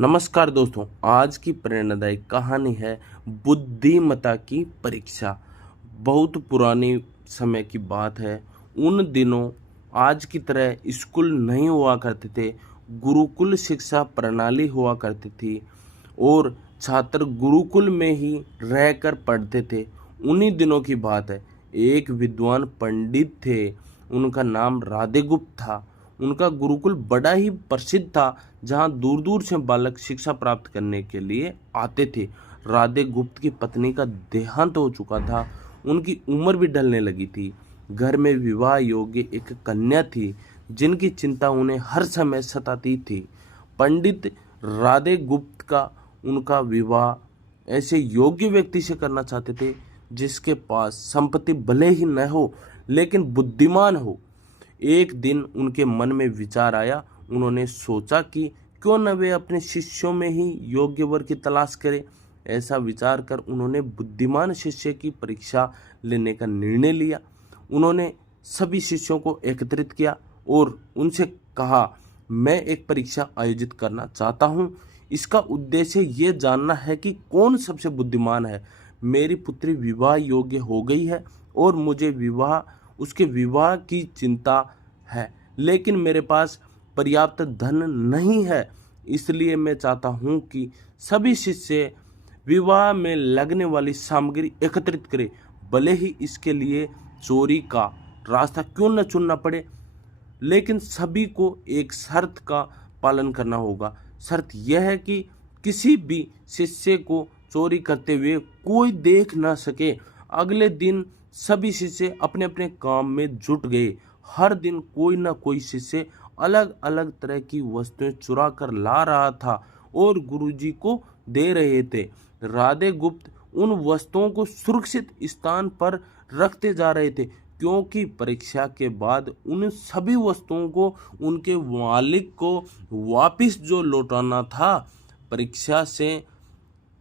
नमस्कार दोस्तों, आज की प्रेरणादायी कहानी है बुद्धिमत्ता की परीक्षा। बहुत पुरानी समय की बात है। उन दिनों आज की तरह स्कूल नहीं हुआ करते थे। गुरुकुल शिक्षा प्रणाली हुआ करती थी और छात्र गुरुकुल में ही रहकर पढ़ते थे। उन्हीं दिनों की बात है। एक विद्वान पंडित थे, उनका नाम राधेगुप्त था। उनका गुरुकुल बड़ा ही प्रसिद्ध था, जहां दूर दूर से बालक शिक्षा प्राप्त करने के लिए आते थे। राधे गुप्त की पत्नी का देहांत हो चुका था, उनकी उम्र भी ढलने लगी थी। घर में विवाह योग्य एक कन्या थी, जिनकी चिंता उन्हें हर समय सताती थी। पंडित राधे गुप्त का उनका विवाह ऐसे योग्य व्यक्ति से करना चाहते थे, जिसके पास संपत्ति भले ही न हो, लेकिन बुद्धिमान हो। एक दिन उनके मन में विचार आया। उन्होंने सोचा कि क्यों न वे अपने शिष्यों में ही योग्य वर की तलाश करें। ऐसा विचार कर उन्होंने बुद्धिमान शिष्य की परीक्षा लेने का निर्णय लिया। उन्होंने सभी शिष्यों को एकत्रित किया और उनसे कहा, मैं एक परीक्षा आयोजित करना चाहता हूँ। इसका उद्देश्य ये जानना है कि कौन सबसे बुद्धिमान है। मेरी पुत्री विवाह योग्य हो गई है और मुझे उसके विवाह की चिंता है, लेकिन मेरे पास पर्याप्त धन नहीं है। इसलिए मैं चाहता हूं कि सभी शिष्य विवाह में लगने वाली सामग्री एकत्रित करें, भले ही इसके लिए चोरी का रास्ता क्यों न चुनना पड़े। लेकिन सभी को एक शर्त का पालन करना होगा। शर्त यह है कि किसी भी शिष्य को चोरी करते हुए कोई देख ना सके। अगले दिन सभी शिष्य अपने अपने काम में जुट गए। हर दिन कोई ना कोई शिष्य अलग अलग तरह की वस्तुएं चुरा कर ला रहा था और गुरुजी को दे रहे थे। राधे गुप्त उन वस्तुओं को सुरक्षित स्थान पर रखते जा रहे थे, क्योंकि परीक्षा के बाद उन सभी वस्तुओं को उनके मालिक को वापस जो लौटाना था। परीक्षा से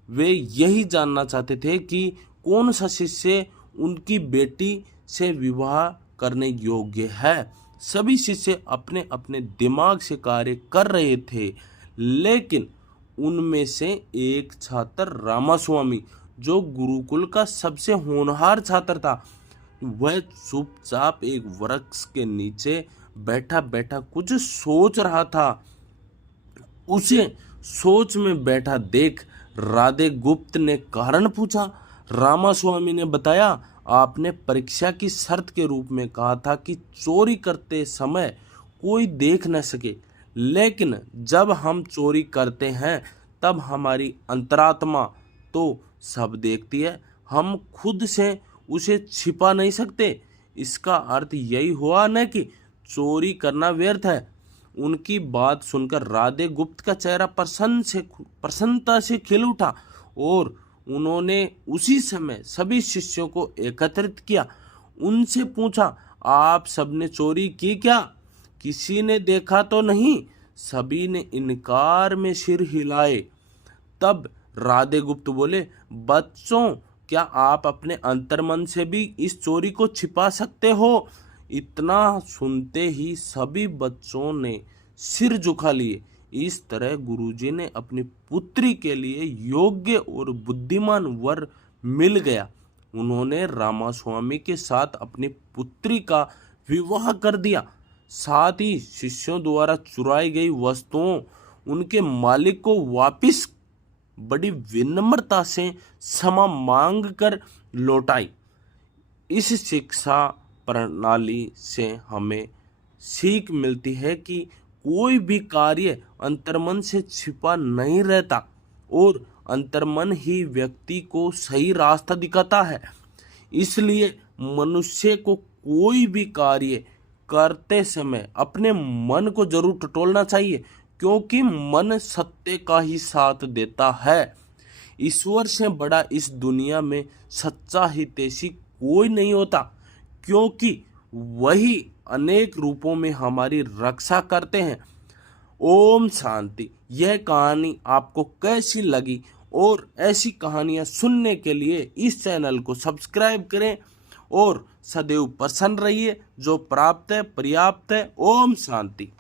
वे यही जानना चाहते थे कि कौन सा शिष्य उनकी बेटी से विवाह करने योग्य है। सभी शिष्य अपने अपने दिमाग से कार्य कर रहे थे, लेकिन उनमें से एक छात्र रामास्वामी, जो गुरुकुल का सबसे होनहार छात्र था, वह चुपचाप एक वृक्ष के नीचे बैठा बैठा कुछ सोच रहा था। उसे सोच में बैठा देख राधे गुप्त ने कारण पूछा। रामास्वामी ने बताया, आपने परीक्षा की शर्त के रूप में कहा था कि चोरी करते समय कोई देख न सके, लेकिन जब हम चोरी करते हैं तब हमारी अंतरात्मा तो सब देखती है। हम खुद से उसे छिपा नहीं सकते। इसका अर्थ यही हुआ न कि चोरी करना व्यर्थ है। उनकी बात सुनकर राधे गुप्त का चेहरा प्रसन्नता से खिल उठा और उन्होंने उसी समय सभी शिष्यों को एकत्रित किया। उनसे पूछा, आप सबने चोरी की क्या? किसी ने देखा तो नहीं? सभी ने इनकार में सिर हिलाए। तब राधे गुप्त बोले, बच्चों, क्या आप अपने अंतर्मन से भी इस चोरी को छिपा सकते हो? इतना सुनते ही सभी बच्चों ने सिर झुका लिए। इस तरह गुरुजी ने अपनी पुत्री के लिए योग्य और बुद्धिमान वर मिल गया। उन्होंने रामास्वामी के साथ अपनी पुत्री का विवाह कर दिया। साथ ही शिष्यों द्वारा चुराई गई वस्तुओं उनके मालिक को वापस बड़ी विनम्रता से क्षमा मांग कर लौटाई। इस शिक्षा प्रणाली से हमें सीख मिलती है कि कोई भी कार्य अंतर्मन से छिपा नहीं रहता और अंतर्मन ही व्यक्ति को सही रास्ता दिखाता है। इसलिए मनुष्य को कोई भी कार्य करते समय अपने मन को जरूर टटोलना चाहिए, क्योंकि मन सत्य का ही साथ देता है। ईश्वर से बड़ा इस दुनिया में सच्चा हितैषी कोई नहीं होता, क्योंकि वही अनेक रूपों में हमारी रक्षा करते हैं। ओम शांति। यह कहानी आपको कैसी लगी और ऐसी कहानियां सुनने के लिए इस चैनल को सब्सक्राइब करें और सदैव प्रसन्न रहिए। जो प्राप्त है पर्याप्त है। ओम शांति।